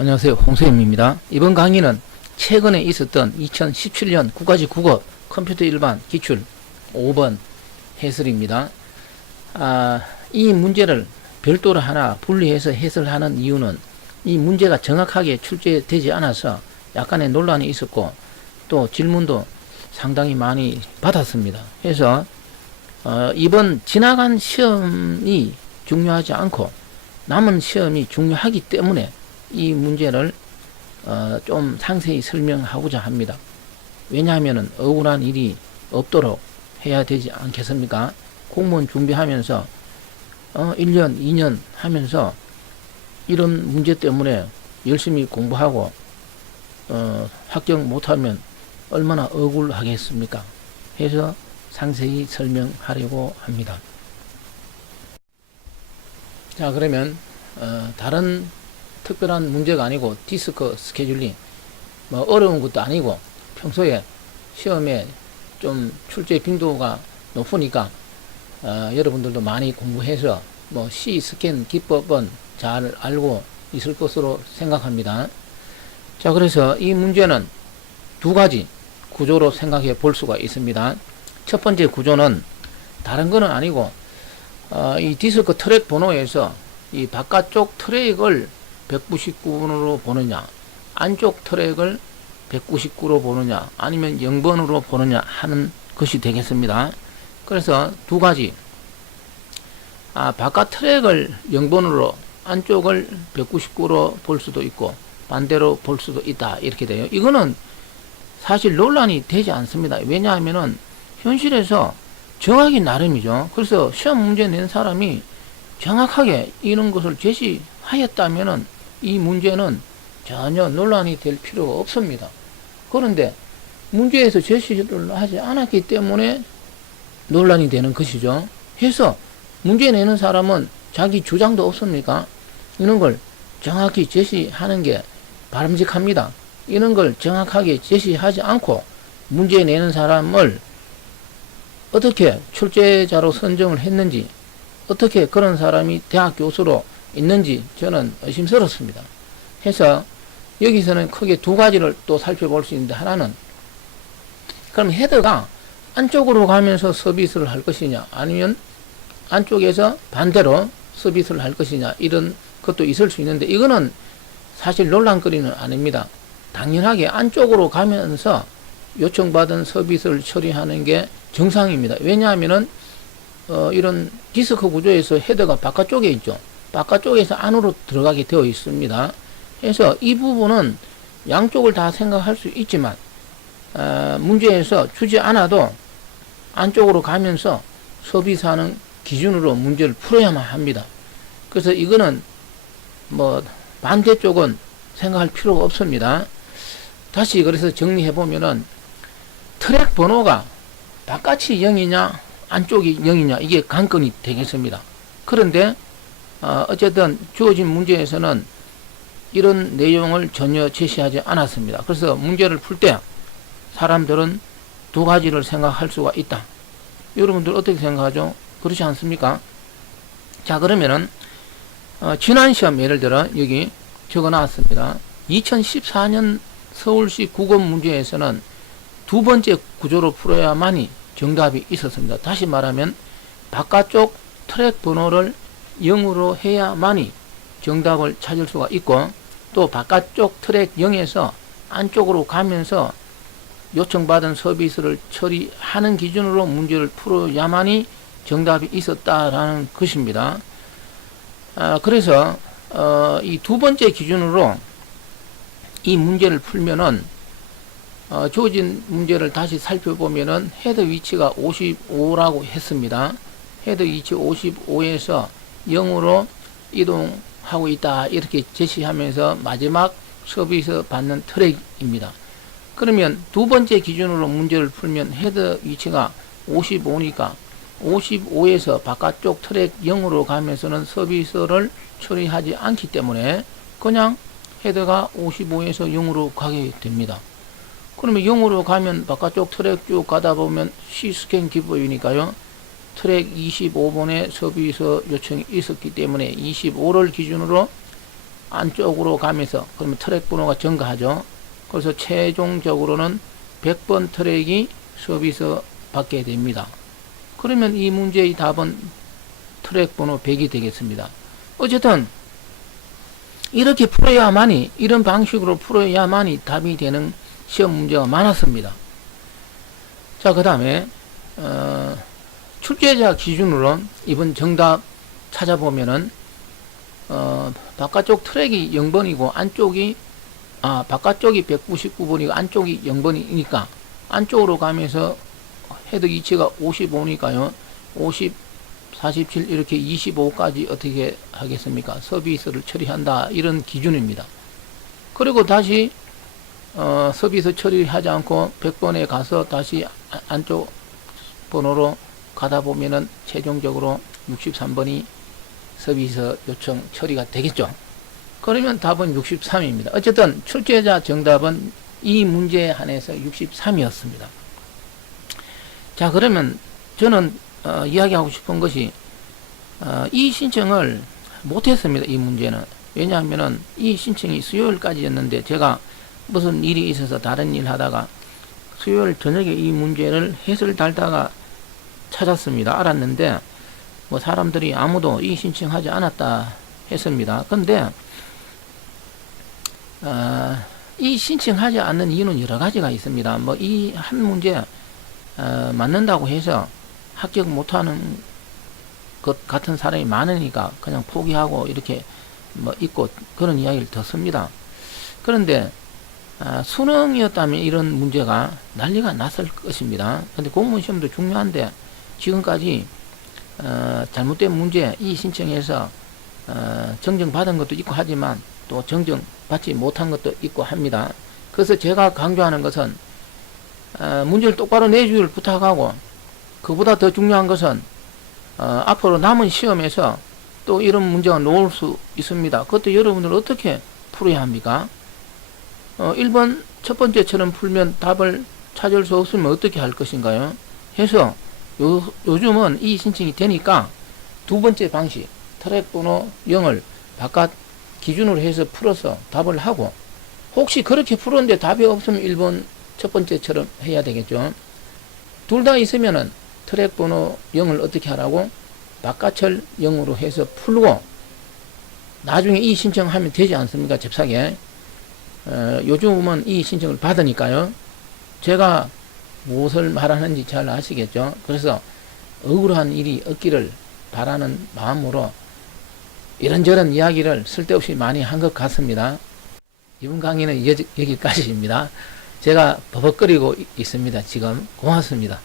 안녕하세요. 홍소영입니다. 이번 강의는 최근에 있었던 2017년 국가지 국어 컴퓨터 일반 기출 5번 해설입니다. 아, 이 문제를 별도로 하나 분리해서 해설하는 이유는 이 문제가 정확하게 출제되지 않아서 약간의 논란이 있었고 또 질문도 상당히 많이 받았습니다. 그래서 어, 이번 지나간 시험이 중요하지 않고 남은 시험이 중요하기 때문에 이 문제를 어, 좀 상세히 설명하고자 합니다. 왜냐하면 억울한 일이 없도록 해야 되지 않겠습니까? 공무원 준비하면서 어, 1년, 2년 하면서 이런 문제 때문에 열심히 공부하고 어, 합격 못하면 얼마나 억울하겠습니까? 해서 상세히 설명하려고 합니다. 자 그러면 어, 다른 특별한 문제가 아니고 디스크 스케줄링 뭐 어려운 것도 아니고 평소에 시험에 좀 출제 빈도가 높으니까 어, 여러분들도 많이 공부해서 뭐 C 스캔 기법은 잘 알고 있을 것으로 생각합니다. 자 그래서 이 문제는 두 가지 구조로 생각해 볼 수가 있습니다. 첫 번째 구조는 다른 거는 아니고 어, 이 디스크 트랙 번호에서 이 바깥쪽 트랙을 199번으로 보느냐, 안쪽 트랙을 199로 보느냐, 아니면 0번으로 보느냐 하는 것이 되겠습니다. 그래서 두 가지, 아, 바깥 트랙을 0번으로, 안쪽을 199로 볼 수도 있고, 반대로 볼 수도 있다. 이렇게 돼요. 이거는 사실 논란이 되지 않습니다. 왜냐하면은 현실에서 정하기 나름이죠. 그래서 시험 문제 낸 사람이 정확하게 이런 것을 제시하였다면은 이 문제는 전혀 논란이 될 필요가 없습니다. 그런데 문제에서 제시를 하지 않았기 때문에 논란이 되는 것이죠. 해서 문제 내는 사람은 자기 주장도 없습니까? 이런 걸 정확히 제시하는 게 바람직합니다. 이런 걸 정확하게 제시하지 않고 문제 내는 사람을 어떻게 출제자로 선정을 했는지 어떻게 그런 사람이 대학 교수로 있는지 저는 의심스럽습니다. 해서 여기서는 크게 두 가지를 또 살펴볼 수 있는데 하나는 그럼 헤더가 안쪽으로 가면서 서비스를 할 것이냐 아니면 안쪽에서 반대로 서비스를 할 것이냐 이런 것도 있을 수 있는데 이거는 사실 논란거리는 아닙니다. 당연하게 안쪽으로 가면서 요청받은 서비스를 처리하는 게 정상입니다. 왜냐하면은 어, 이런 디스크 구조에서 헤더가 바깥쪽에 있죠. 바깥쪽에서 안으로 들어가게 되어 있습니다. 그래서 이 부분은 양쪽을 다 생각할 수 있지만 어, 문제에서 주지 않아도 안쪽으로 가면서 서비스하는 기준으로 문제를 풀어야만 합니다. 그래서 이거는 뭐 반대쪽은 생각할 필요가 없습니다. 다시 그래서 정리해 보면은 트랙 번호가 바깥이 0이냐 안쪽이 0이냐 이게 관건이 되겠습니다. 그런데 어, 어쨌든 주어진 문제에서는 이런 내용을 전혀 제시하지 않았습니다. 그래서 문제를 풀 때 사람들은 두 가지를 생각할 수가 있다. 여러분들 어떻게 생각하죠? 그렇지 않습니까? 자 그러면은 어, 지난 시험 예를 들어 여기 적어 놨습니다. 2014년 서울시 국어 문제에서는 두 번째 구조로 풀어야만이 정답이 있었습니다. 다시 말하면 바깥쪽 트랙 번호를 0으로 해야만이 정답을 찾을 수가 있고 또 바깥쪽 트랙 0에서 안쪽으로 가면서 요청받은 서비스를 처리하는 기준으로 문제를 풀어야만이 정답이 있었다라는 것입니다. 아, 그래서 어, 이 두 번째 기준으로 이 문제를 풀면은 어, 주어진 문제를 다시 살펴보면은 헤더 위치가 55라고 했습니다. 헤더 위치 55에서 0으로 이동하고 있다 이렇게 제시하면서 마지막 서비스 받는 트랙입니다. 그러면 두 번째 기준으로 문제를 풀면 헤더 위치가 55니까 55에서 바깥쪽 트랙 0으로 가면서는 서비스를 처리하지 않기 때문에 그냥 헤더가 55에서 0으로 가게 됩니다. 그러면 0으로 가면 바깥쪽 트랙 쭉 가다 보면 C스캔 기법이니까요. 트랙 25번에 서비스 요청이 있었기 때문에 25를 기준으로 안쪽으로 가면서 그러면 트랙 번호가 증가하죠. 그래서 최종적으로는 100번 트랙이 서비스 받게 됩니다. 그러면 이 문제의 답은 트랙 번호 100이 되겠습니다. 어쨌든 이렇게 풀어야만이 이런 방식으로 풀어야만이 답이 되는 시험 문제가 많았습니다. 자, 그 다음에 어, 출제자 기준으로 이번 정답 찾아보면은 어, 바깥쪽 트랙이 0번이고 안쪽이 아 바깥쪽이 199번이고 안쪽이 0번이니까 안쪽으로 가면서 헤드 위치가 55니까요. 50 47 이렇게 25까지 어떻게 하겠습니까? 서비스를 처리한다. 이런 기준입니다. 그리고 다시 어, 서비스 처리하지 않고 100번에 가서 다시 아- 안쪽 번호로 가다 보면은 최종적으로 63번이 서비스 요청 처리가 되겠죠. 그러면 답은 63입니다. 어쨌든 출제자 정답은 이 문제에 한해서 63이었습니다. 자, 그러면 저는 어, 이야기하고 싶은 것이 어, 이 신청을 못했습니다. 이 문제는 왜냐하면은 이 신청이 수요일까지였는데 제가 무슨 일이 있어서 다른 일 하다가 수요일 저녁에 이 문제를 해설 달다가 찾았습니다. 알았는데 뭐 사람들이 아무도 이 신청하지 않았다 했습니다. 근데 어, 이 신청하지 않는 이유는 여러 가지가 있습니다. 뭐 이 한 문제 어, 맞는다고 해서 합격 못하는 것 같은 사람이 많으니까 그냥 포기하고 이렇게 뭐 있고 그런 이야기를 듣습니다. 그런데 아, 수능이었다면 이런 문제가 난리가 났을 것입니다. 근데 공무원 시험도 중요한데 지금까지 어, 잘못된 문제 이 신청해서 어, 정정 받은 것도 있고 하지만 또 정정 받지 못한 것도 있고 합니다. 그래서 제가 강조하는 것은 어, 문제를 똑바로 내주기를 부탁하고 그보다 더 중요한 것은 어, 앞으로 남은 시험에서 또 이런 문제가 나올 수 있습니다. 그것도 여러분들 어떻게 풀어야 합니까? 어, 1번 첫 번째처럼 풀면 답을 찾을 수 없으면 어떻게 할 것인가요? 해서 요, 요즘은 이 신청이 되니까 두 번째 방식 트랙 번호 0을 바깥 기준으로 해서 풀어서 답을 하고 혹시 그렇게 풀었는데 답이 없으면 1번 첫 번째처럼 해야 되겠죠. 둘 다 있으면은 트랙 번호 0을 어떻게 하라고 바깥을 0으로 해서 풀고 나중에 이 신청하면 되지 않습니까? 잽싸게. 어, 요즘은 이 신청을 받으니까요. 제가 무엇을 말하는지 잘 아시겠죠? 그래서 억울한 일이 없기를 바라는 마음으로 이런저런 이야기를 쓸데없이 많이 한 것 같습니다. 이번 강의는 여- 여기까지입니다. 제가 버벅거리고 있- 있습니다. 지금 고맙습니다.